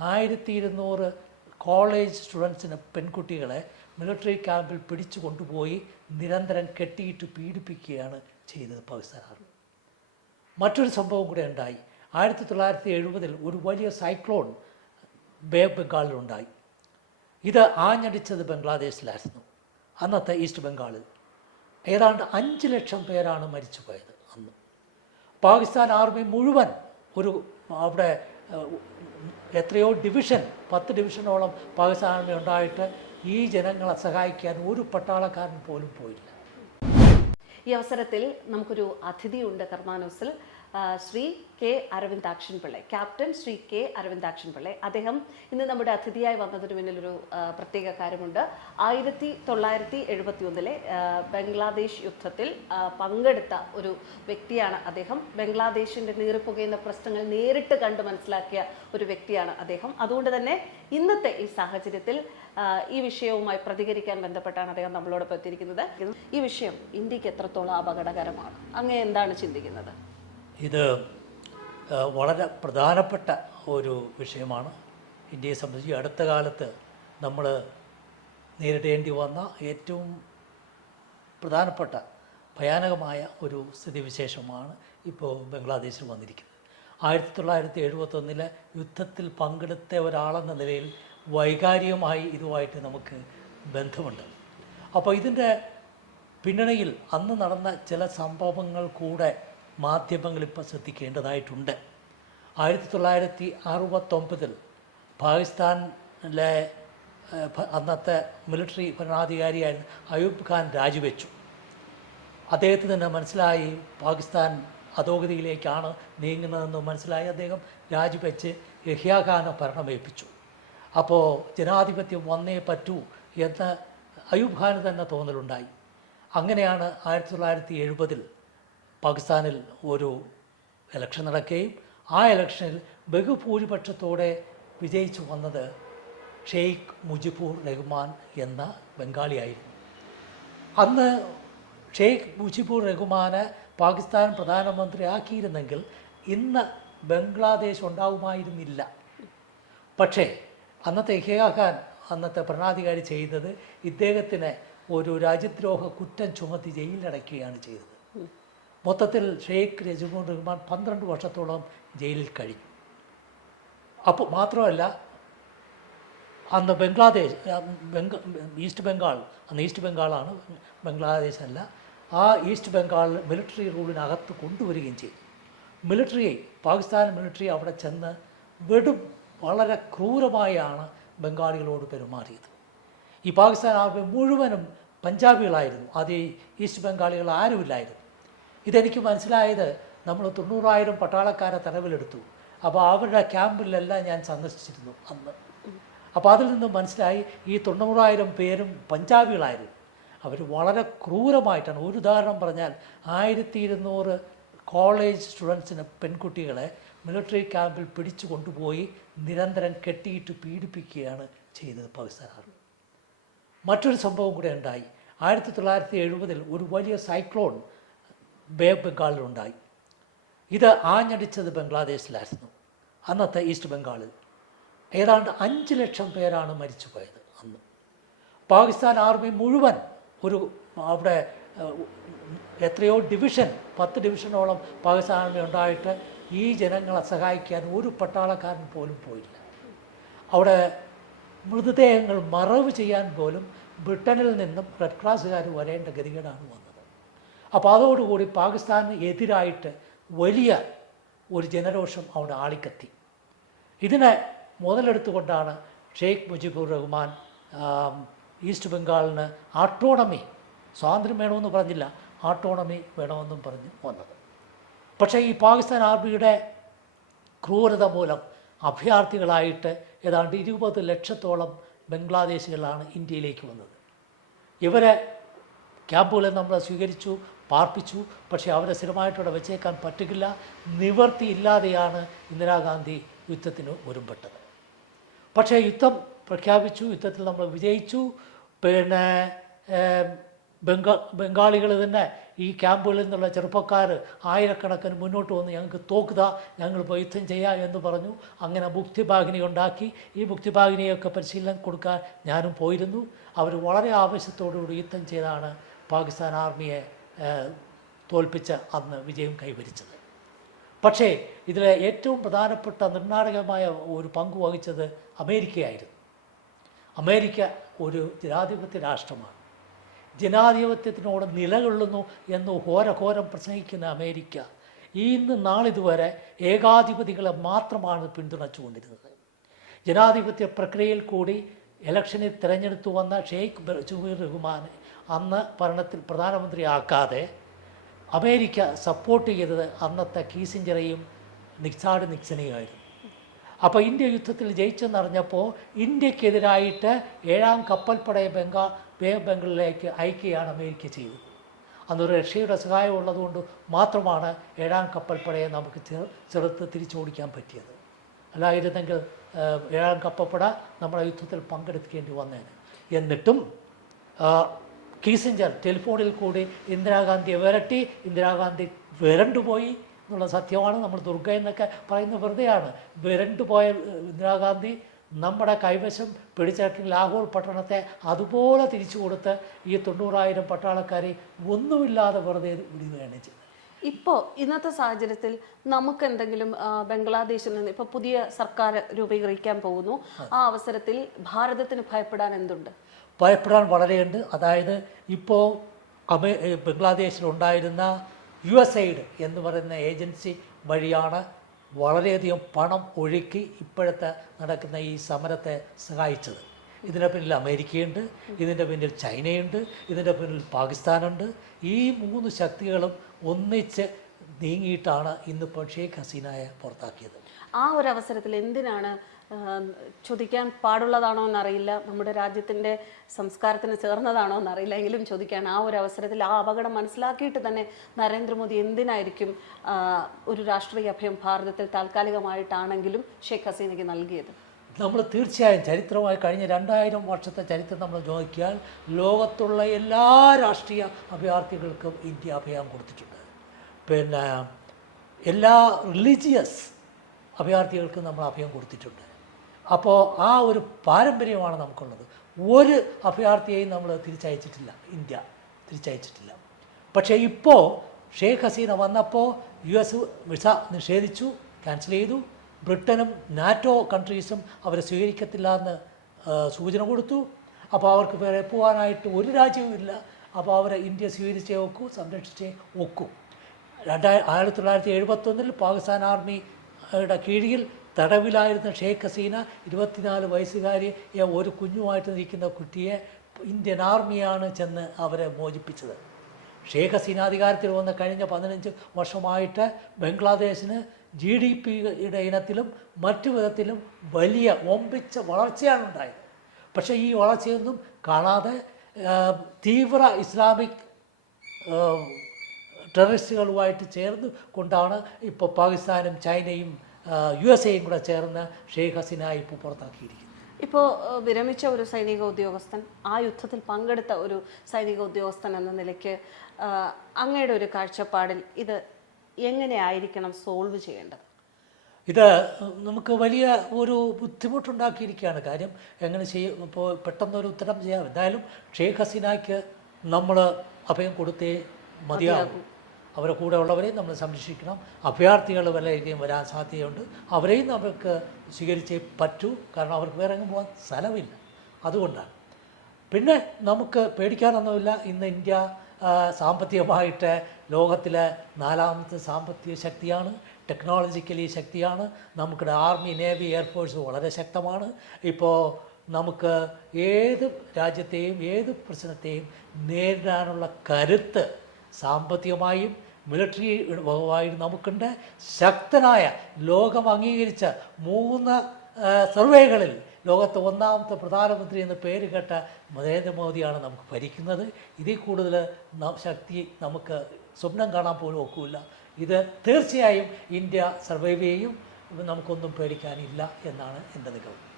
ആയിരത്തി ഇരുന്നൂറ് കോളേജ് സ്റ്റുഡൻസിന് പെൺകുട്ടികളെ മിലിറ്ററി ക്യാമ്പിൽ പിടിച്ചു കൊണ്ടുപോയി നിരന്തരം കെട്ടിയിട്ട് പീഡിപ്പിക്കുകയാണ് ചെയ്തത് പാകിസ്ഥാൻ ആർമി മറ്റൊരു സംഭവം കൂടെ ഉണ്ടായി. ആയിരത്തി തൊള്ളായിരത്തി എഴുപതിൽ ഒരു വലിയ സൈക്ലോൺ ബേ ബംഗാളിലുണ്ടായി. ഇത് ആഞ്ഞടിച്ചത് ബംഗ്ലാദേശിലായിരുന്നു. അന്നത്തെ ഈസ്റ്റ് ബംഗാളിൽ. ഏതാണ്ട് അഞ്ച് ലക്ഷം പേരാണ് മരിച്ചു പോയത് അന്ന്. പാകിസ്ഥാൻ ആർമി മുഴുവൻ ഒരു അവിടെ എത്രയോ ഡിവിഷൻ പത്ത് ഡിവിഷനോളം പാകിസ്ഥാനിൽ ഉണ്ടായിട്ട് ഈ ജനങ്ങളെ സഹായിക്കാൻ ഒരു പട്ടാളക്കാരൻ പോലും പോയില്ല. ഈ അവസരത്തിൽ നമുക്കൊരു അതിഥിയുണ്ട് കർമാനോസിൽ. Shri K Aravindakshan Pillai captain Shri K Aravindakshan Pillai അദ്ദേഹം ഇന്ന് നമ്മുടെ അതിഥിയായി വന്നതിന് പിന്നിലൊരു പ്രത്യേക കാര്യമുണ്ട്. ആയിരത്തി തൊള്ളായിരത്തി എഴുപത്തി ഒന്നിലെ ബംഗ്ലാദേശ് യുദ്ധത്തിൽ പങ്കെടുത്ത ഒരു വ്യക്തിയാണ് അദ്ദേഹം. ബംഗ്ലാദേശിന്റെ നീറിപ്പുകയുന്ന പ്രശ്നങ്ങൾ നേരിട്ട് കണ്ട് മനസ്സിലാക്കിയ ഒരു വ്യക്തിയാണ് അദ്ദേഹം. അതുകൊണ്ട് തന്നെ ഇന്നത്തെ ഈ സാഹചര്യത്തിൽ ഈ വിഷയവുമായി പ്രതികരിക്കാൻ ബന്ധപ്പെട്ടാണ് അദ്ദേഹം നമ്മളോടൊപ്പം എത്തിയിരിക്കുന്നത്. ഈ വിഷയം ഇന്ത്യയ്ക്ക് എത്രത്തോളം അപകടകരമാണ്? അങ്ങ് എന്താണ് ചിന്തിക്കുന്നത്? ഇത് വളരെ പ്രധാനപ്പെട്ട ഒരു വിഷയമാണ്. ഇന്ത്യയെ സംബന്ധിച്ച് അടുത്ത കാലത്ത് നമ്മൾ നേരിടേണ്ടി വന്ന ഏറ്റവും പ്രധാനപ്പെട്ട ഭയാനകമായ ഒരു സ്ഥിതിവിശേഷമാണ് ഇപ്പോൾ ബംഗ്ലാദേശിൽ വന്നിരിക്കുന്നത്. ആയിരത്തി തൊള്ളായിരത്തി എഴുപത്തൊന്നിലെ യുദ്ധത്തിൽ പങ്കെടുത്ത ഒരാളെന്ന നിലയിൽ വൈകാരികമായി ഇതുമായിട്ട് നമുക്ക് ബന്ധമുണ്ട്. അപ്പോൾ ഇതിന്റെ പിന്നണിയിൽ അന്ന് നടന്ന ചില സംഭവങ്ങൾ കൂടെ മാധ്യമങ്ങൾ ഇപ്പോൾ ശ്രദ്ധിക്കേണ്ടതായിട്ടുണ്ട്. ആയിരത്തി തൊള്ളായിരത്തി അറുപത്തൊമ്പതിൽ പാകിസ്ഥാനിലെ അന്നത്തെ മിലിറ്ററി ഭരണാധികാരിയായിരുന്ന അയൂബ് ഖാൻ രാജിവെച്ചു. അദ്ദേഹത്തിന് തന്നെ മനസ്സിലായി പാകിസ്ഥാൻ അധോഗതിയിലേക്കാണ് നീങ്ങുന്നതെന്ന് മനസ്സിലായി അദ്ദേഹം രാജിവെച്ച് യഹ്യാഖാനെ ഭരണമേൽപ്പിച്ചു. അപ്പോൾ ജനാധിപത്യം വന്നേ പറ്റൂ എന്ന് അയൂബ് ഖാന് തന്നെ തോന്നലുണ്ടായി. അങ്ങനെയാണ് ആയിരത്തി തൊള്ളായിരത്തി എഴുപതിൽ പാകിസ്ഥാനിൽ ഒരു ഇലക്ഷൻ നടക്കുകയും ആ ഇലക്ഷനിൽ ബഹുഭൂരിപക്ഷത്തോടെ വിജയിച്ചു വന്നത് ഷെയ്ഖ് മുജിബുർ റഹ്മാൻ എന്ന ബംഗാളിയായിരുന്നു. അന്ന് ഷെയ്ഖ് മുജിബുർ റഹ്മാനെ പാകിസ്ഥാൻ പ്രധാനമന്ത്രിയാക്കിയിരുന്നെങ്കിൽ ഇന്ന് ബംഗ്ലാദേശ് ഉണ്ടാവുമായിരുന്നില്ല. പക്ഷേ അന്നത്തെ ഇഹ്യാ ഖാൻ അന്നത്തെ ഭരണാധികാരി ചെയ്തത് ഇദ്ദേഹത്തിന് ഒരു രാജ്യദ്രോഹ കുറ്റം ചുമത്തി ജയിലിലടയ്ക്കുകയാണ് ചെയ്തത്. മൊത്തത്തിൽ ഷെയ്ഖ് രജിമോൻ റഹ്മാൻ പന്ത്രണ്ട് വർഷത്തോളം ജയിലിൽ കഴിഞ്ഞു. അപ്പോൾ മാത്രമല്ല അന്ന് ബംഗ്ലാദേശ് ബംഗ ഈസ്റ്റ് ബംഗാൾ അന്ന് ഈസ്റ്റ് ബംഗാളാണ് ബംഗ്ലാദേശ് അല്ല ആ ഈസ്റ്റ് ബംഗാൾ മിലിറ്ററി റൂളിനകത്ത് കൊണ്ടുവരികയും ചെയ്തു. മിലിറ്ററിയെ പാകിസ്ഥാൻ മിലിറ്ററി അവിടെ ചെന്ന് വെടും വളരെ ക്രൂരമായാണ് ബംഗാളികളോട് പെരുമാറിയത്. ഈ പാകിസ്ഥാൻ ആർമി മുഴുവനും പഞ്ചാബികളായിരുന്നു. അത് ഈസ്റ്റ് ബംഗാളികൾ ആരുമില്ലായിരുന്നു. ഇതെനിക്ക് മനസ്സിലായത് നമ്മൾ തൊണ്ണൂറായിരം പട്ടാളക്കാരെ തലവിലെടുത്തു അപ്പോൾ അവരുടെ ക്യാമ്പിലെല്ലാം ഞാൻ സന്ദർശിച്ചിരുന്നു അന്ന്. അപ്പോൾ അതിൽ നിന്ന് മനസ്സിലായി ഈ തൊണ്ണൂറായിരം പേരും പഞ്ചാബികളായിരുന്നു. അവർ വളരെ ക്രൂരമായിട്ടാണ് ഒരു ഉദാഹരണം പറഞ്ഞാൽ ആയിരത്തി ഇരുന്നൂറ് കോളേജ് സ്റ്റുഡൻസിന് പെൺകുട്ടികളെ മിലിറ്ററി ക്യാമ്പിൽ പിടിച്ചു കൊണ്ടുപോയി നിരന്തരം കെട്ടിയിട്ട് പീഡിപ്പിക്കുകയാണ് ചെയ്തത് പാകിസ്ഥാൻ ആർമി മറ്റൊരു സംഭവം കൂടെ ഉണ്ടായി. ആയിരത്തി തൊള്ളായിരത്തി എഴുപതിൽ ഒരു വലിയ സൈക്ലോൺ ബേ ബംഗാളിലുണ്ടായി ഇത് ആഞ്ഞടിച്ചത് ബംഗ്ലാദേശിലായിരുന്നു. അന്നത്തെ ഈസ്റ്റ് ബംഗാളിൽ. ഏതാണ്ട് അഞ്ച് ലക്ഷം പേരാണ് മരിച്ചു പോയത് അന്ന്. പാകിസ്ഥാൻ ആർമി മുഴുവൻ ഒരു അവിടെ എത്രയോ ഡിവിഷൻ പത്ത് ഡിവിഷനോളം പാകിസ്ഥാൻ ആർമി ഉണ്ടായിട്ട് ഈ ജനങ്ങളെ സഹായിക്കാൻ ഒരു പട്ടാളക്കാരൻ പോലും പോയില്ല. അവിടെ മൃതദേഹങ്ങൾ മറവ് ചെയ്യാൻ പോലും ബ്രിട്ടനിൽ നിന്നും റെഡ് ക്രോസുകാർ വരേണ്ട ഗതികേടാണ് വന്നത്. അപ്പോൾ അതോടുകൂടി പാകിസ്ഥാന് എതിരായിട്ട് വലിയ ഒരു ജനരോഷം അവിടെ ആളിക്കത്തി. ഇതിനെ മുതലെടുത്തുകൊണ്ടാണ് ഷെയ്ഖ് മുജിബുർ റഹ്മാൻ ഈസ്റ്റ് ബംഗാളിന് ആട്ടോണമി സ്വാതന്ത്ര്യം വേണമെന്ന് പറഞ്ഞില്ല ആട്ടോണമി വേണമെന്നും പറഞ്ഞ് വന്നത്. പക്ഷേ ഈ പാകിസ്ഥാൻ ആർമിയുടെ ക്രൂരത മൂലം അഭയാർത്ഥികളായിട്ട് ഏതാണ്ട് ഇരുപത് ലക്ഷത്തോളം ബംഗ്ലാദേശികളാണ് ഇന്ത്യയിലേക്ക് വന്നത്. ഇവരെ ക്യാമ്പുകളിൽ നമ്മൾ സ്വീകരിച്ചു പാർപ്പിച്ചു. പക്ഷേ അവരെ സ്ഥിരമായിട്ടവിടെ വെച്ചേക്കാൻ പറ്റുകില്ല നിവർത്തിയില്ലാതെയാണ് ഇന്ദിരാഗാന്ധി യുദ്ധത്തിന് ഒരുമ്പെട്ടത്. പക്ഷേ യുദ്ധം പ്രഖ്യാപിച്ചു യുദ്ധത്തിൽ നമ്മൾ വിജയിച്ചു. പിന്നെ ബംഗാ ബംഗാളികൾ തന്നെ ഈ ക്യാമ്പുകളിൽ നിന്നുള്ള ചെറുപ്പക്കാർ ആയിരക്കണക്കിന് മുന്നോട്ട് വന്ന് ഞങ്ങൾക്ക് തോക്കുക ഞങ്ങൾ പോയി യുദ്ധം ചെയ്യാം എന്ന് പറഞ്ഞു. അങ്ങനെ മുക്തിഭാഗിനി ഉണ്ടാക്കി. ഈ മുക്തിഭാഗിനിയൊക്കെ പരിശീലനം കൊടുക്കാൻ ഞാനും പോയിരുന്നു. അവർ വളരെ ആവശ്യത്തോടുകൂടി യുദ്ധം ചെയ്താണ് പാകിസ്ഥാൻ ആർമിയെ തോൽപ്പിച്ച് അന്ന് വിജയം കൈവരിച്ചത്. പക്ഷേ ഇതിലെ ഏറ്റവും പ്രധാനപ്പെട്ട നിർണായകമായ ഒരു പങ്ക് വഹിച്ചത് അമേരിക്കയായിരുന്നു. അമേരിക്ക ഒരു ജനാധിപത്യ രാഷ്ട്രമാണ്. ജനാധിപത്യത്തിനോട് നിലകൊള്ളുന്നു എന്ന് ഘോരഘോരം പ്രസംഗിക്കുന്ന അമേരിക്ക ഇന്ന് നാളിതുവരെ ഏകാധിപതികളെ മാത്രമാണ് പിന്തുണച്ചുകൊണ്ടിരുന്നത്. ജനാധിപത്യ പ്രക്രിയയിൽ കൂടി ഇലക്ഷനിൽ തിരഞ്ഞെടുത്തു വന്ന ഷെയ്ഖ് ജുബീർ റഹ്മാനെ അന്ന് ഭരണത്തിൽ പ്രധാനമന്ത്രിയാക്കാതെ അമേരിക്ക സപ്പോർട്ട് ചെയ്തത് അന്നത്തെ കീസിഞ്ചറേയും നിക്സാഡ് നിക്സനെയുമായിരുന്നു. അപ്പോൾ ഇന്ത്യ യുദ്ധത്തിൽ ജയിച്ചെന്നറിഞ്ഞപ്പോൾ ഇന്ത്യക്കെതിരായിട്ട് ഏഴാം കപ്പൽപ്പടയെ ബംഗാ ബേ ബംഗളിലേക്ക് അയക്കുകയാണ് അമേരിക്ക ചെയ്തത്. അന്നൊരു റഷ്യയുടെ സഹായം ഉള്ളതുകൊണ്ട് മാത്രമാണ് ഏഴാം കപ്പൽപ്പടയെ നമുക്ക് ചെറു ചെറുത്ത് തിരിച്ചോടിക്കാൻ പറ്റിയത്. അല്ലായിരുന്നെങ്കിൽ ഏഴാം കപ്പപ്പട നമ്മുടെ യുദ്ധത്തിൽ പങ്കെടുക്കേണ്ടി വന്നേനെ. എന്നിട്ടും കീസഞ്ചർ ടെലിഫോണിൽ കൂടി ഇന്ദിരാഗാന്ധിയെ വിരട്ടി ഇന്ദിരാഗാന്ധി വിരണ്ടുപോയി എന്നുള്ള സത്യമാണ് നമ്മൾ ദുർഗ എന്നൊക്കെ പറയുന്ന വെറുതെയാണ്. വിരണ്ടുപോയ ഇന്ദിരാഗാന്ധി നമ്മുടെ കൈവശം പിടിച്ചടക്കി ലാഹോർ പട്ടണത്തെ അതുപോലെ തിരിച്ചു കൊടുത്ത് ഈ തൊണ്ണൂറായിരം പട്ടാളക്കാരെ ഒന്നുമില്ലാതെ വെറുതെ വിടുകയാണ് ചെയ്തത്. ഇപ്പോൾ ഇന്നത്തെ സാഹചര്യത്തിൽ നമുക്ക് എന്തെങ്കിലും ബംഗ്ലാദേശിൽ നിന്ന് ഇപ്പോൾ പുതിയ സർക്കാർ രൂപീകരിക്കാൻ പോകുന്നു ആ അവസരത്തിൽ ഭാരതത്തിന് ഭയപ്പെടാൻ എന്തുണ്ട്? ഭയപ്പെടാൻ വളരെയുണ്ട്. അതായത് ഇപ്പോൾ ബംഗ്ലാദേശിൽ ഉണ്ടായിരുന്ന യു എസ് എയ്ഡ് എന്ന് പറയുന്ന ഏജൻസി വഴിയാണ് വളരെയധികം പണം ഒഴുക്കി ഇപ്പോഴത്തെ നടക്കുന്ന ഈ സമരത്തെ സഹായിച്ചത്. ഇതിന്റെ പിന്നിൽ അമേരിക്കയുണ്ട് ഇതിന്റെ പിന്നിൽ ചൈനയുണ്ട് ഇതിന്റെ പിന്നിൽ പാകിസ്ഥാനുണ്ട്. ഈ മൂന്ന് ശക്തികളും ഒന്നിച്ച് നീങ്ങിയിട്ടാണ് ഇന്നിപ്പോൾ ഷെയ്ഖ് ഹസീനയെ പുറത്താക്കിയത്. ആ ഒരു അവസരത്തിൽ എന്തിനാണ് ചോദിക്കാൻ പാടുള്ളതാണോ എന്നറിയില്ല നമ്മുടെ രാജ്യത്തിന്റെ സംസ്കാരത്തിന് ചേർന്നതാണോ എന്നറിയില്ല. എങ്കിലും ചോദിക്കാൻ ആ ഒരു അവസരത്തിൽ ആ അപകടം മനസ്സിലാക്കിയിട്ട് തന്നെ നരേന്ദ്രമോദി എന്തിനായിരിക്കും ഒരു രാഷ്ട്രീയ അഭയം ഭാരതത്തിൽ താൽക്കാലികമായിട്ടാണെങ്കിലും ഷെയ്ഖ് ഹസീനയ്ക്ക് നൽകിയത്? നമ്മൾ തീർച്ചയായും ചരിത്രമായി കഴിഞ്ഞ രണ്ടായിരം വർഷത്തെ ചരിത്രം നമ്മൾ നോക്കിയാൽ ലോകത്തുള്ള എല്ലാ രാഷ്ട്രീയ അഭയാർത്ഥികൾക്കും ഇന്ത്യ അഭയം കൊടുത്തിട്ടുണ്ട്. പിന്നെ എല്ലാ റിലീജിയസ് അഭയാർത്ഥികൾക്കും നമ്മൾ അഭയം കൊടുത്തിട്ടുണ്ട്. അപ്പോൾ ആ ഒരു പാരമ്പര്യമാണ് നമുക്കുള്ളത്. ഒരു അഭയാർത്ഥിയെയും നമ്മൾ തിരിച്ചയച്ചിട്ടില്ല. ഇന്ത്യ തിരിച്ചയച്ചിട്ടില്ല. പക്ഷേ ഇപ്പോൾ ഷെയ്ഖ് ഹസീന വന്നപ്പോൾ യു എസ് വിസ നിഷേധിച്ചു ക്യാൻസൽ ചെയ്തു. ബ്രിട്ടനും നാറ്റോ കൺട്രീസും അവരെ സ്വീകരിക്കത്തില്ല എന്ന് സൂചന കൊടുത്തു. അപ്പോൾ അവർക്ക് വേറെ പോകാനായിട്ട് ഒരു രാജ്യവും ഇല്ല. അപ്പോൾ അവരെ ഇന്ത്യ സ്വീകരിച്ചേ ഒക്കൂ സംരക്ഷിച്ചേ ഒക്കൂ. രണ്ടായി ആയിരത്തി തൊള്ളായിരത്തി എഴുപത്തൊന്നിൽ പാകിസ്ഥാൻ ആർമിയുടെ കീഴിൽ തടവിലായിരുന്ന ഷെയ്ഖ് ഹസീന ഇരുപത്തിനാല് വയസ്സുകാരിയെ ഒരു കുഞ്ഞുമായിട്ട് നിൽക്കുന്ന കുട്ടിയെ ഇന്ത്യൻ ആർമിയാണ് ചെന്ന് അവരെ മോചിപ്പിച്ചത്. ഷെയ്ഖ് ഹസീന അധികാരത്തിൽ വന്ന കഴിഞ്ഞ പതിനഞ്ച് വർഷമായിട്ട് ബംഗ്ലാദേശിന് ജി ഡി പിയുടെ ഇനത്തിലും മറ്റു വിധത്തിലും വലിയ ഒമ്പിച്ച വളർച്ചയാണ് ഉണ്ടായത്. പക്ഷേ ഈ വളർച്ചയൊന്നും കാണാതെ തീവ്ര ഇസ്ലാമിക് ടെററിസ്റ്റുകളുമായിട്ട് ചേർന്ന് കൊണ്ടാണ് ഇപ്പോൾ പാകിസ്ഥാനും ചൈനയും യു എസ് എയും കൂടെ ചേർന്ന് ഷെയ്ഖ് ഹസീന ഇപ്പോൾ പുറത്താക്കിയിരിക്കുന്നത്. ഇപ്പോൾ വിരമിച്ച ഒരു സൈനിക ഉദ്യോഗസ്ഥൻ ആ യുദ്ധത്തിൽ പങ്കെടുത്ത ഒരു സൈനിക ഉദ്യോഗസ്ഥൻ എന്ന നിലയ്ക്ക് അങ്ങയുടെ ഒരു കാഴ്ചപ്പാടിൽ ഇത് എങ്ങനെയായിരിക്കണം സോൾവ് ചെയ്യേണ്ടത്? ഇത് നമുക്ക് വലിയ ഒരു ബുദ്ധിമുട്ടുണ്ടാക്കിയിരിക്കുകയാണ് കാര്യം. എങ്ങനെ ചെയ്യും? ഇപ്പോൾ പെട്ടെന്നൊരു ഉത്തരം ചെയ്യാം. എന്തായാലും ഷെയ്ഖ് ഹസീനയ്ക്ക് നമ്മൾ അഭയം കൊടുത്തേ മതിയാകും അവരെ കൂടെ ഉള്ളവരെയും നമ്മൾ സംരക്ഷിക്കണം. അഭയാർത്ഥികൾ വരെയും വരാൻ സാധ്യതയുണ്ട്. അവരെയും നമുക്ക് സ്വീകരിച്ചേ പറ്റൂ. കാരണം അവർക്ക് വേറെ എങ്ങും പോകാൻ സ്ഥലമില്ല. അതുകൊണ്ടാണ്. പിന്നെ നമുക്ക് പേടിക്കാനൊന്നുമില്ല. ഇന്ന് ഇന്ത്യ സാമ്പത്തികമായിട്ട് ലോകത്തിലെ നാലാമത്തെ സാമ്പത്തിക ശക്തിയാണ്. ടെക്നോളജിക്കലി ശക്തിയാണ്. നമുക്കിടെ ആർമി നേവി എയർഫോഴ്സ് വളരെ ശക്തമാണ്. ഇപ്പോൾ നമുക്ക് ഏത് രാജ്യത്തെയും ഏത് പ്രശ്നത്തെയും നേരിടാനുള്ള കരുത്ത് സാമ്പത്തികമായും മിലിറ്ററി വകുപ്പായും നമുക്കുണ്ട്. ശക്തനായ ലോകം അംഗീകരിച്ച മൂന്ന് സർവേകളിൽ ലോകത്തെ ഒന്നാമത്തെ പ്രധാനമന്ത്രി എന്ന പേര് കേട്ട നരേന്ദ്രമോദിയാണ് നമുക്ക് ഭരിക്കുന്നത്. ഇതിൽ കൂടുതൽ ശക്തി നമുക്ക് സ്വപ്നം കാണാൻ പോലും ഒക്കില്ല. ഇത് തീർച്ചയായും ഇന്ത്യ സർവൈവ് ചെയ്യും. നമുക്കൊന്നും പേടിക്കാനില്ല എന്നാണ് എന്റെ നിഗമനം.